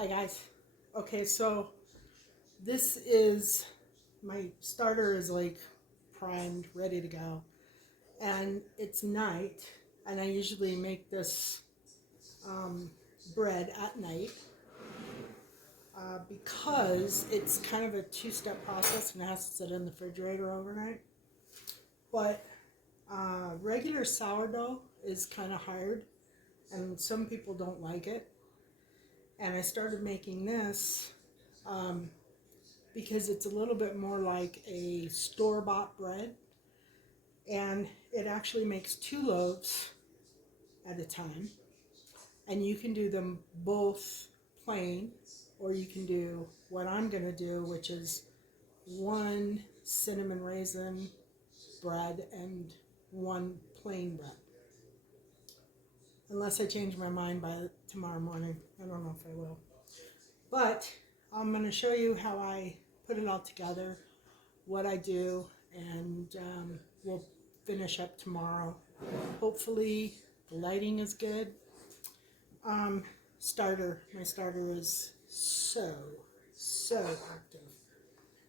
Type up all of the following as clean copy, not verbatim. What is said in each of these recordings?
Hi guys. Okay, so this is my starter is like primed, ready to go. And it's night, and I usually make this um, bread at night because it's kind of a two-step process and it has to sit in the refrigerator overnight. But regular sourdough is kind of hard, and some people don't like it. And I started making this um, because it's a little bit more like a store-bought bread, and it actually makes 2 loaves at a time, and you can do them both plain, or you can do what I'm going to do, which is one cinnamon raisin bread and one plain bread, unless I change my mind by tomorrow morning. I don't know if I will, but I'm going to show you how I put it all together, what I do, and we'll finish up tomorrow. Hopefully the lighting is good. My starter is so active.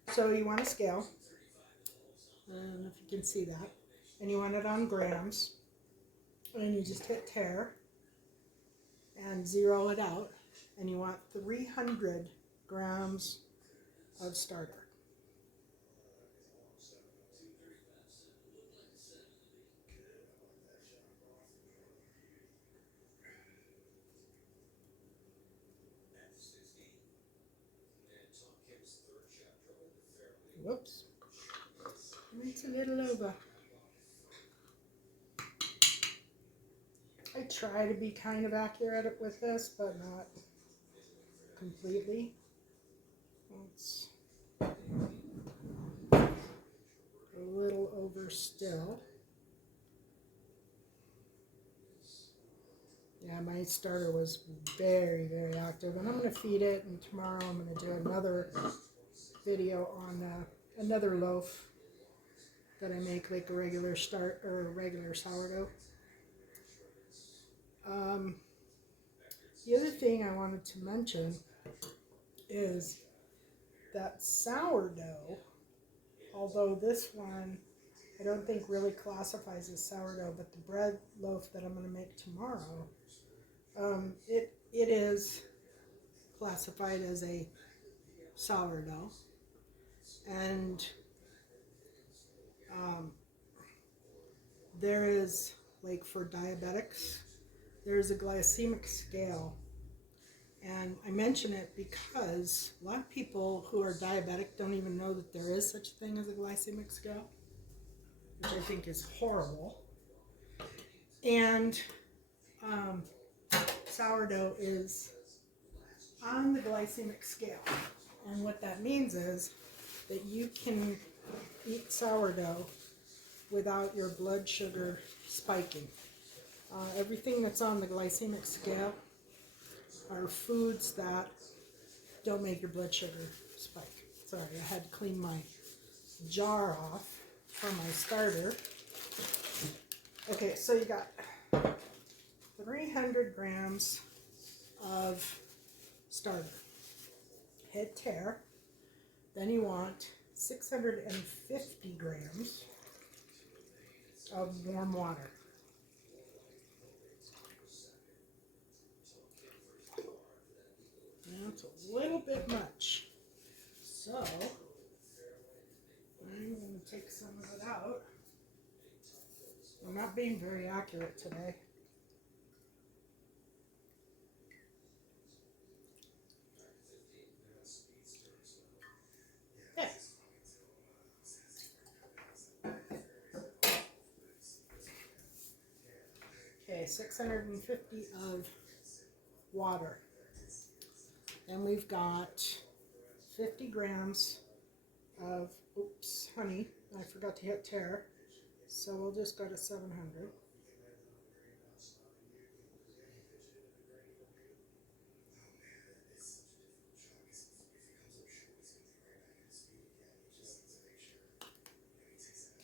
So you want a scale, and if you can see that, and you want it on grams, and you just hit tare and zero it out, and you want 300 grams of starter. Whoops. It's a little over. I try to be kind of accurate with this, but not completely. It's a little over still. Yeah, my starter was very active, and I'm going to feed it, and tomorrow I'm going to do another video on another loaf that I make, like a regular regular sourdough. The other thing I wanted to mention is that sourdough, although this one I don't think really classifies as sourdough, but the bread loaf that I'm going to make tomorrow, it is classified as a sourdough, and there is, like for diabetics, there's a glycemic scale. And I mention it because a lot of people who are diabetic don't even know that there is such a thing as a glycemic scale, which I think is horrible. And sourdough is on the glycemic scale. And what that means is that you can eat sourdough without your blood sugar spiking. Everything that's on the glycemic scale are foods that don't make your blood sugar spike. Sorry, I had to clean my jar off from my starter. Okay, so you got 300 grams of starter. Hit tare. Then you want 650 grams of warm water. Now it's a little bit much, so I'm going to take some of it out. I'm not being very accurate today. Okay. Okay, 650 of water. Then we've got 50 grams of, honey. I forgot to hit tare, so we'll just go to 700.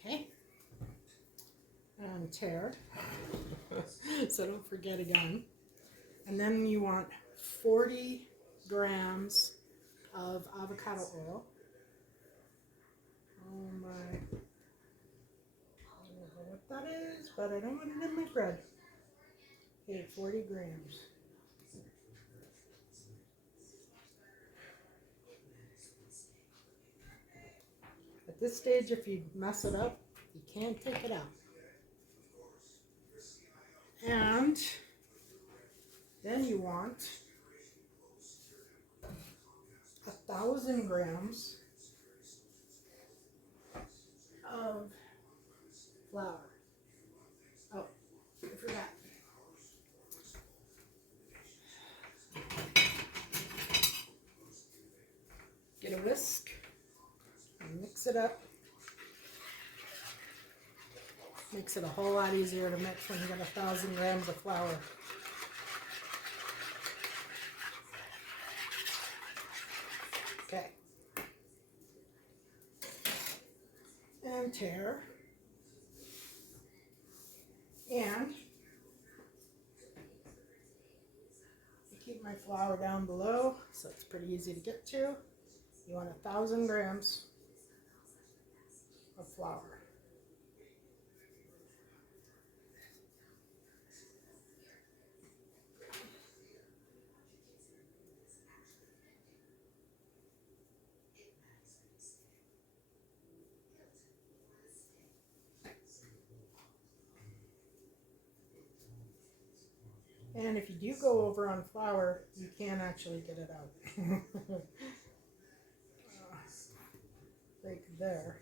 Okay. And tare, so don't forget again. And then you want 40 grams of avocado oil. Oh my, I don't know what that is, but I don't want it in my bread. Okay, 40 grams. At this stage, if you mess it up, you can't take it out. And then you want 1,000 grams of flour. Oh, I forgot. Get a whisk and mix it up. Makes it a whole lot easier to mix when you got 1,000 grams of flour. Okay. And tear. And I keep my flour down below, so it's pretty easy to get to. You want 1,000 grams of flour. And if you do go over on flour, you can actually get it out. Like there.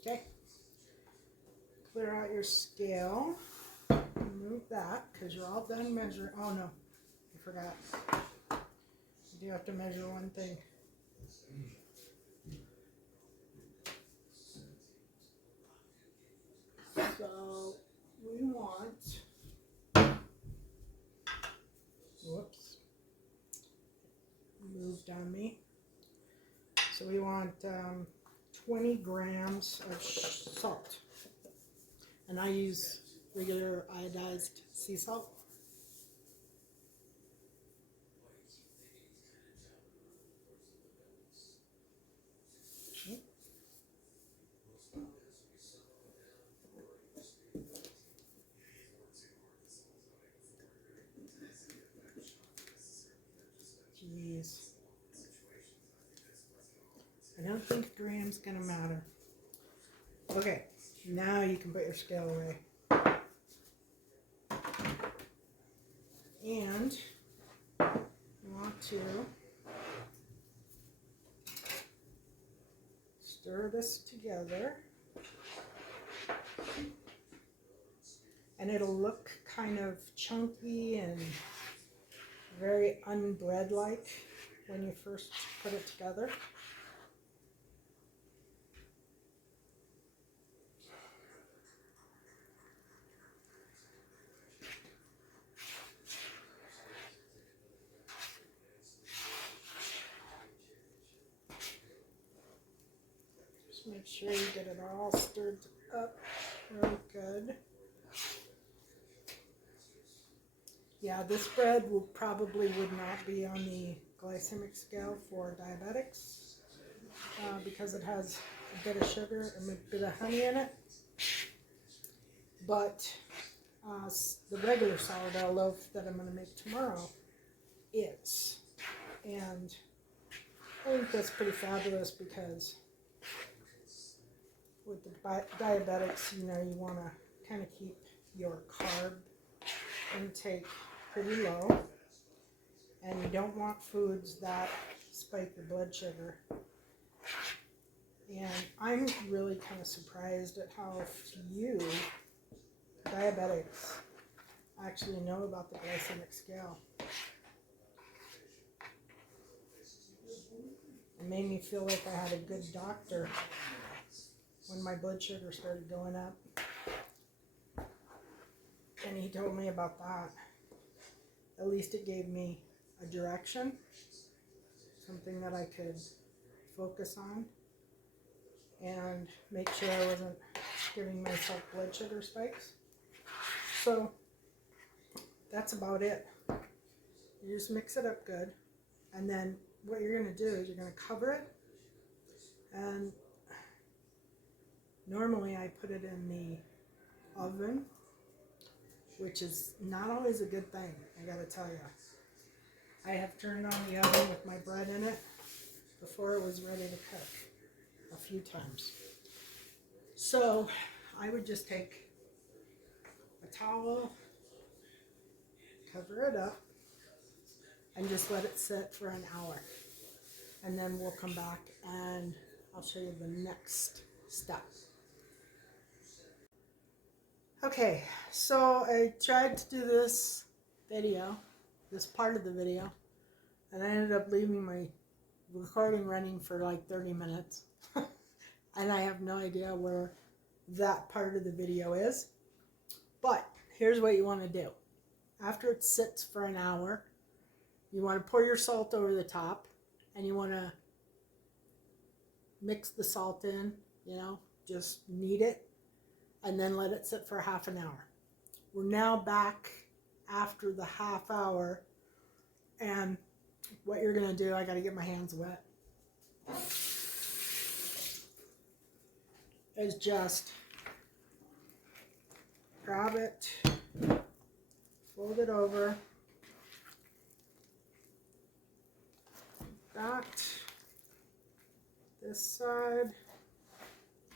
Okay. Clear out your scale. Remove that because you're all done measuring. Oh no, I forgot. You do have to measure one thing. So we want, whoops, moved on me. So we want 20 grams of salt. And I use regular iodized sea salt. Jeez. I don't think gram's gonna matter. Okay, now you can put your scale away. And you want to stir this together. And it'll look kind of chunky and very unbread-like when you first put it together. Just make sure you get it all stirred up really good. Yeah, this bread probably would not be on the glycemic scale for diabetics because it has a bit of sugar and a bit of honey in it. But the regular sourdough loaf that I'm going to make tomorrow is. And I think that's pretty fabulous because with the diabetics, you know, you want to kind of keep your carb intake pretty low, and you don't want foods that spike your blood sugar. And I'm really kind of surprised at how few diabetics actually know about the glycemic scale. It made me feel like I had a good doctor when my blood sugar started going up. And he told me about that. At least it gave me a direction, something that I could focus on and make sure I wasn't giving myself blood sugar spikes. So that's about it. You just mix it up good. And then what you're going to do is you're going to cover it. And normally I put it in the oven, which is not always a good thing, I got to tell you. I have turned on the oven with my bread in it before it was ready to cook a few times. So I would just take a towel, cover it up, and just let it sit for an hour. And then we'll come back and I'll show you the next step. Okay, so I tried to do this part of the video, and I ended up leaving my recording running for like 30 minutes. And I have no idea where that part of the video is. But here's what you want to do. After it sits for an hour, you want to pour your salt over the top, and you want to mix the salt in, just knead it, and then let it sit for half an hour. We're now back after the half hour, and what you're going to do, I got to get my hands wet, is just grab it, fold it over, that, this side,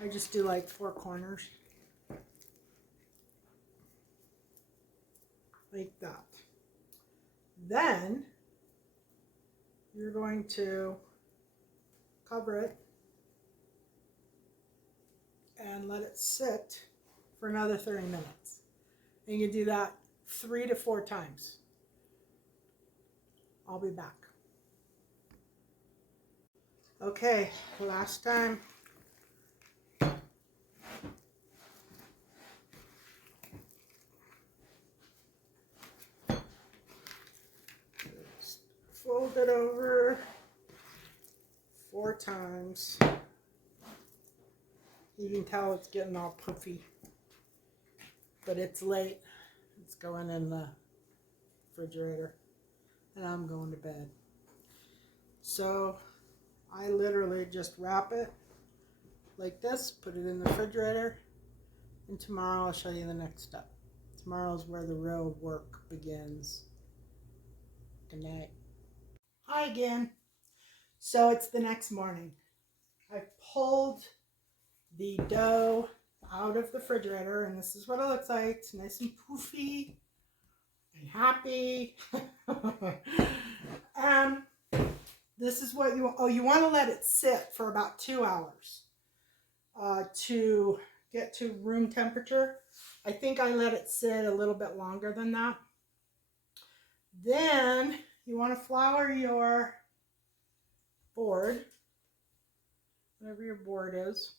I just do like 4 corners, like that. Then you're going to cover it and let it sit for another 30 minutes. And you can do that 3 to 4 times. I'll be back. Okay, last time. Just fold it over 4 times. You can tell it's getting all puffy, but it's late. It's going in the refrigerator, and I'm going to bed. So I literally just wrap it like this, put it in the refrigerator, and tomorrow I'll show you the next step. Tomorrow is where the real work begins. Good night. Hi again. So it's the next morning. I pulled the dough out of the refrigerator, and this is what it looks like. It's nice and poofy and happy. This is what you want to let it sit for about 2 hours to get to room temperature. I think I let it sit a little bit longer than that. Then you want to flour your board, whatever your board is.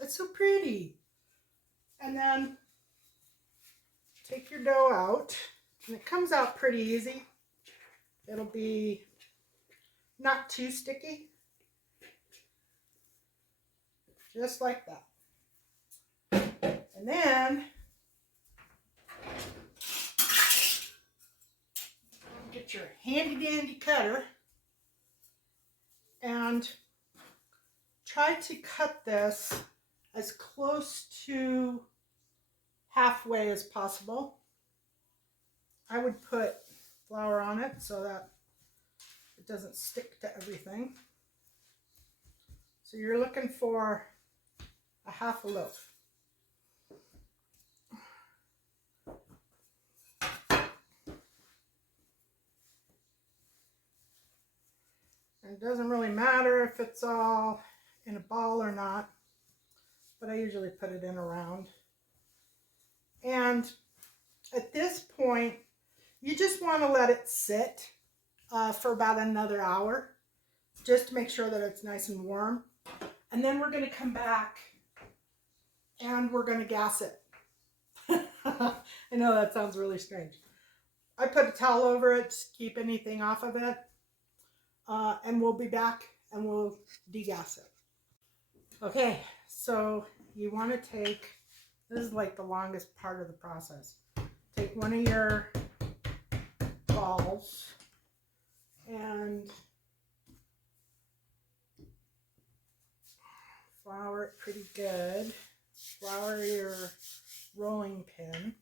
It's so pretty. And then take your dough out, and it comes out pretty easy. It'll be not too sticky. Just like that. And then get your handy dandy cutter and try to cut this as close to halfway as possible. I would put flour on it so that it doesn't stick to everything. So you're looking for a half a loaf. And it doesn't really matter if it's all in a ball or not, but I usually put it in a round. And at this point, you just want to let it sit for about another hour, just to make sure that it's nice and warm. And then we're going to come back and we're going to gas it. I know that sounds really strange. I put a towel over it to keep anything off of it. And we'll be back and we'll degas it. Okay, so you want to take, this is like the longest part of the process. take one of your balls and flour it pretty good. Flour your rolling pin.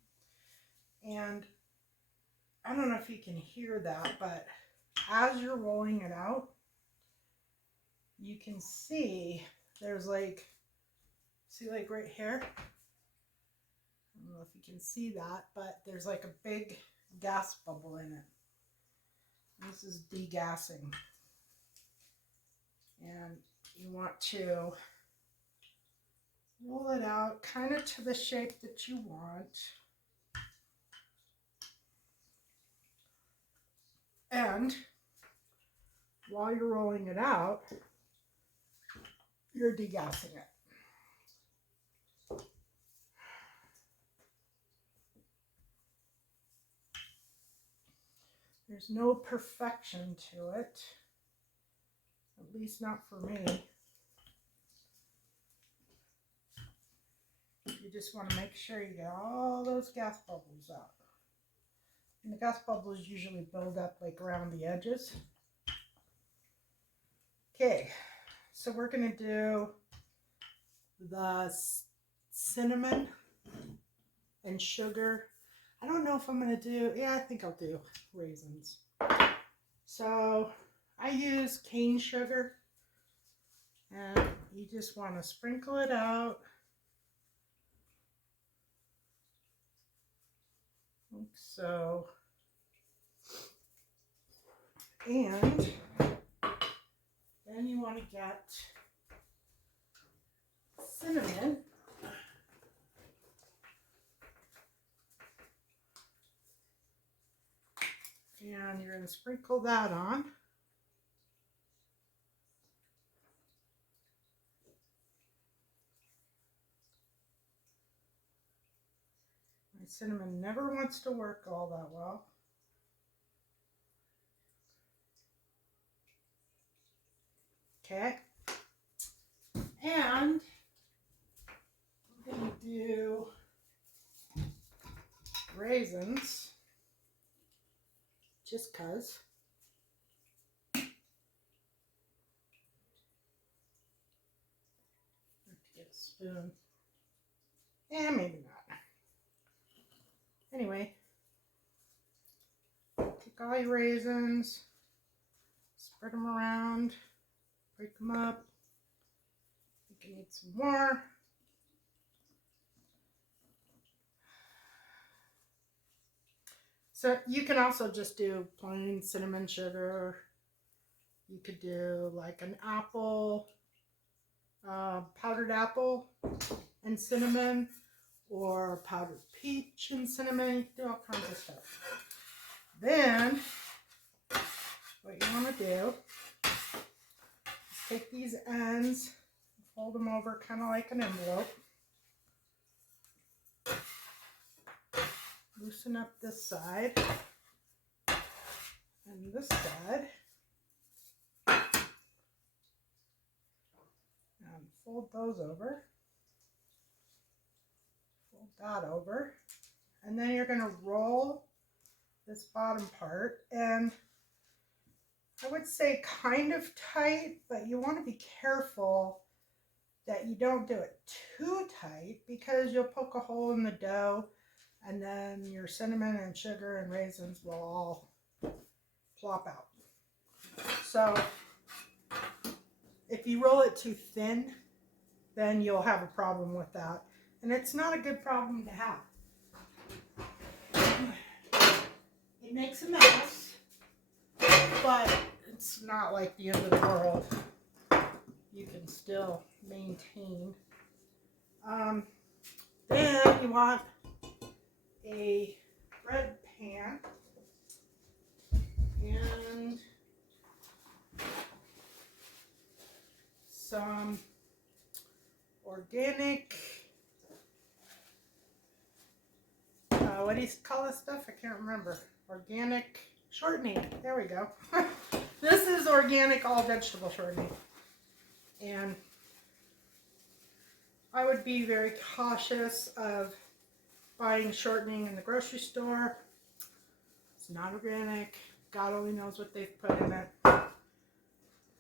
And I don't know if you can hear that, but as you're rolling it out, you can see there's like, see like right here? I don't know if you can see that, but there's like a big gas bubble in it. This is degassing. And you want to roll it out kind of to the shape that you want. And while you're rolling it out, you're degassing it. There's no perfection to it, at least not for me. You just want to make sure you get all those gas bubbles out. And the gas bubbles usually build up like around the edges. Okay, so we're going to do the cinnamon and sugar. I don't know if I'm going to do, yeah, I think I'll do raisins. So I use cane sugar, and you just want to sprinkle it out. Like so. And then you want to get cinnamon. And you're going to sprinkle that on. My cinnamon never wants to work all that well. Okay. And we're going to do raisins, just because. Get a spoon. Yeah, maybe not. Anyway, take all your raisins, spread them around, break them up. You can need some more. So you can also just do plain cinnamon sugar. You could do like an apple, powdered apple and cinnamon, or powdered peach and cinnamon. You can do all kinds of stuff. Then what you want to do is take these ends, fold them over kind of like an envelope. Loosen up this side and this side. And fold those over. Fold that over. And then you're going to roll this bottom part, and I would say kind of tight, but you want to be careful that you don't do it too tight, because you'll poke a hole in the dough and then your cinnamon and sugar and raisins will all plop out. So if you roll it too thin, then you'll have a problem with that. And it's not a good problem to have. It makes a mess, but it's not like the end of the world. You can still maintain. Then you want a bread pan and some organic, what do you call this stuff? I can't remember. Organic shortening. There we go. This is organic all vegetable shortening. And I would be very cautious of buying shortening in the grocery store. It's not organic. God only knows what they've put in it.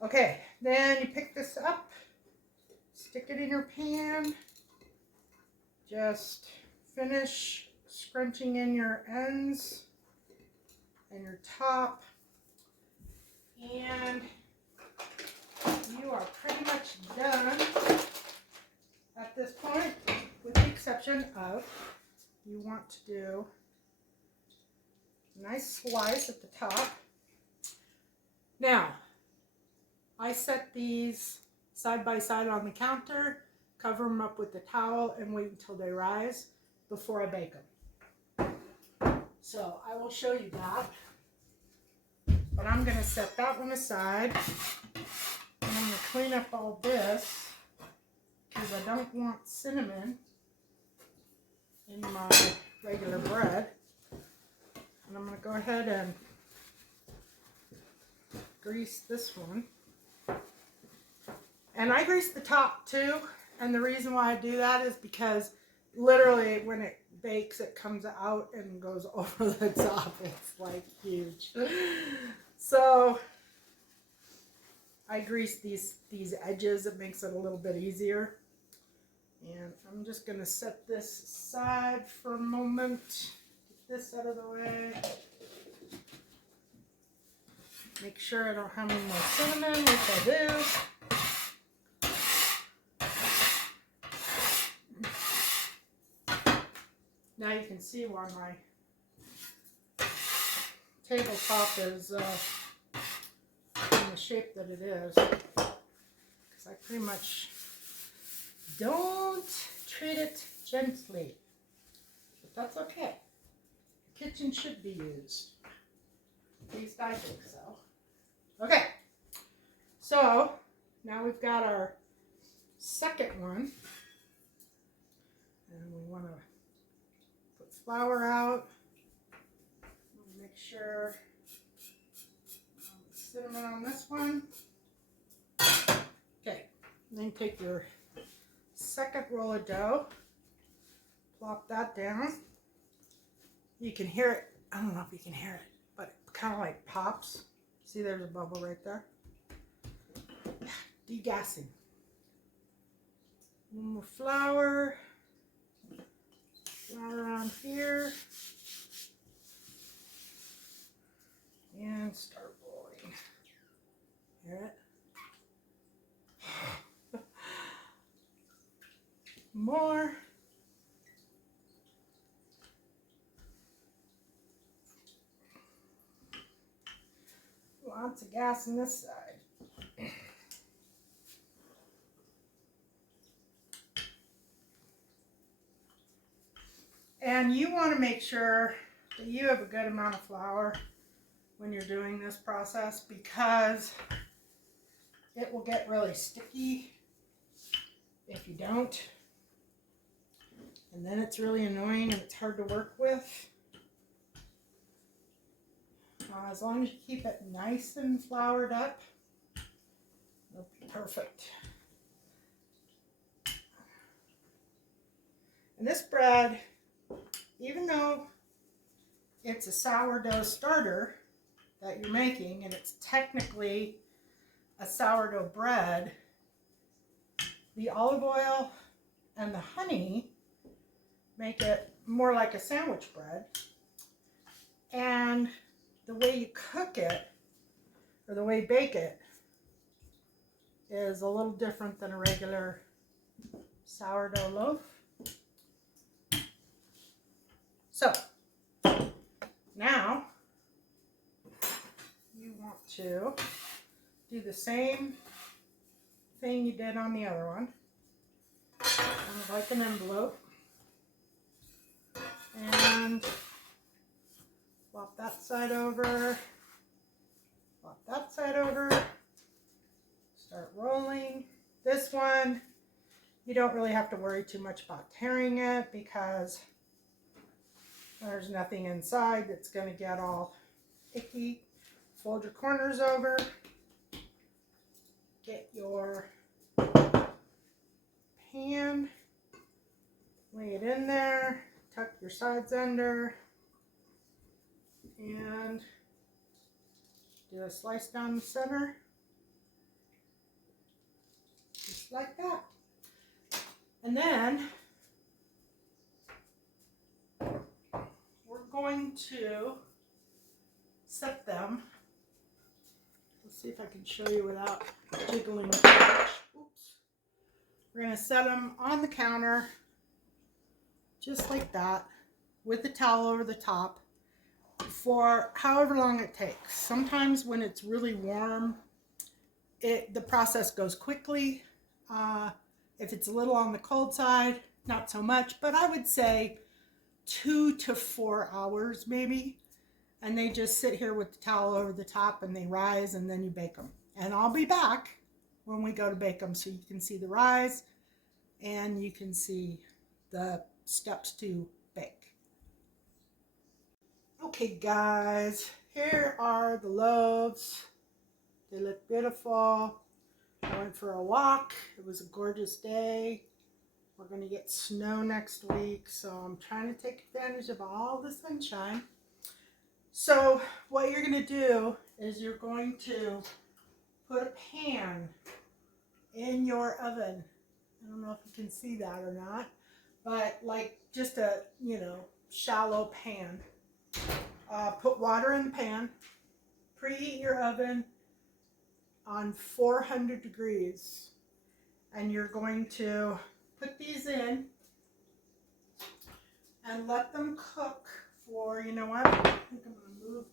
Okay, then you pick this up, stick it in your pan, just finish scrunching in your ends and your top, and you are pretty much done at this point, with the exception of you want to do a nice slice at the top. Now, I set these side by side on the counter, cover them up with a towel, and wait until they rise before I bake them. So I will show you that. But I'm going to set that one aside. And I'm going to clean up all this because I don't want cinnamon in my regular bread. And I'm going to go ahead and grease this one. And I grease the top too, and the reason why I do that is because literally when it bakes it comes out and goes over the top. It's like huge. So I grease these edges. It makes it a little bit easier. And I'm just going to set this aside for a moment. Get this out of the way. Make sure I don't have any more cinnamon, which I do. Now you can see why my tabletop is in the shape that it is. Because I pretty much don't treat it gently. But that's okay. The kitchen should be used. At least I think so. Okay. So now we've got our second one. And we want to put flour out. Make sure cinnamon on this one. Okay, and then take your second roll of dough, plop that down. You can hear it. I don't know if you can hear it, but it kind of like pops. See, there's a bubble right there. Degassing. One more flour. Flour around here. And start rolling. Hear it? More. Lots of gas on this side. And you want to make sure that you have a good amount of flour when you're doing this process, because it will get really sticky if you don't. And then it's really annoying and it's hard to work with. As long as you keep it nice and floured up, it'll be perfect. And this bread, even though it's a sourdough starter that you're making, and it's technically a sourdough bread, the olive oil and the honey make it more like a sandwich bread. And the way you cook it, or the way you bake it, is a little different than a regular sourdough loaf. So, now you want to do the same thing you did on the other one. Kind of like an envelope. And flop that side over, flop that side over, start rolling. This one, you don't really have to worry too much about tearing it because there's nothing inside that's going to get all icky. Fold your corners over, get your pan, lay it in there, tuck your sides under and do a slice down the center, just like that. And then we're going to set them. Let's see if I can show you without jiggling too much. Oops. We're going to set them on the counter just like that with the towel over the top for however long it takes. Sometimes when it's really warm, the process goes quickly. If it's a little on the cold side, not so much, but I would say 2 to 4 hours maybe. And they just sit here with the towel over the top and they rise, and then you bake them. And I'll be back when we go to bake them so you can see the rise and you can see the steps to bake. Okay guys, here are the loaves. They look beautiful. I went for a walk. It was a gorgeous day. We're going to get snow next week, so I'm trying to take advantage of all the sunshine. So what you're going to do is you're going to put a pan in your oven. I don't know if you can see that or not, but like just a, shallow pan. Put water in the pan. Preheat your oven on 400 degrees. And you're going to put these in and let them cook for, you know what? I think I'm going to move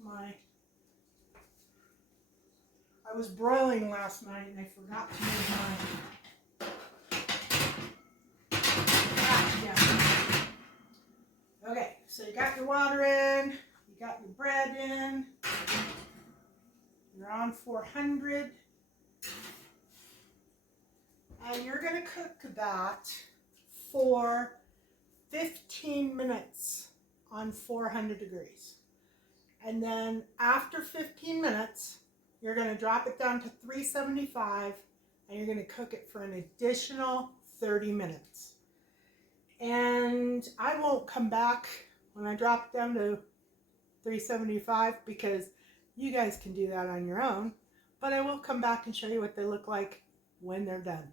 I was broiling last night and I forgot to move Okay, so you got your water in, you got your bread in, you're on 400, and you're going to cook that for 15 minutes on 400 degrees. And then after 15 minutes, you're going to drop it down to 375, and you're going to cook it for an additional 30 minutes. And I won't come back when I drop it down to 375 because you guys can do that on your own. But I will come back and show you what they look like when they're done.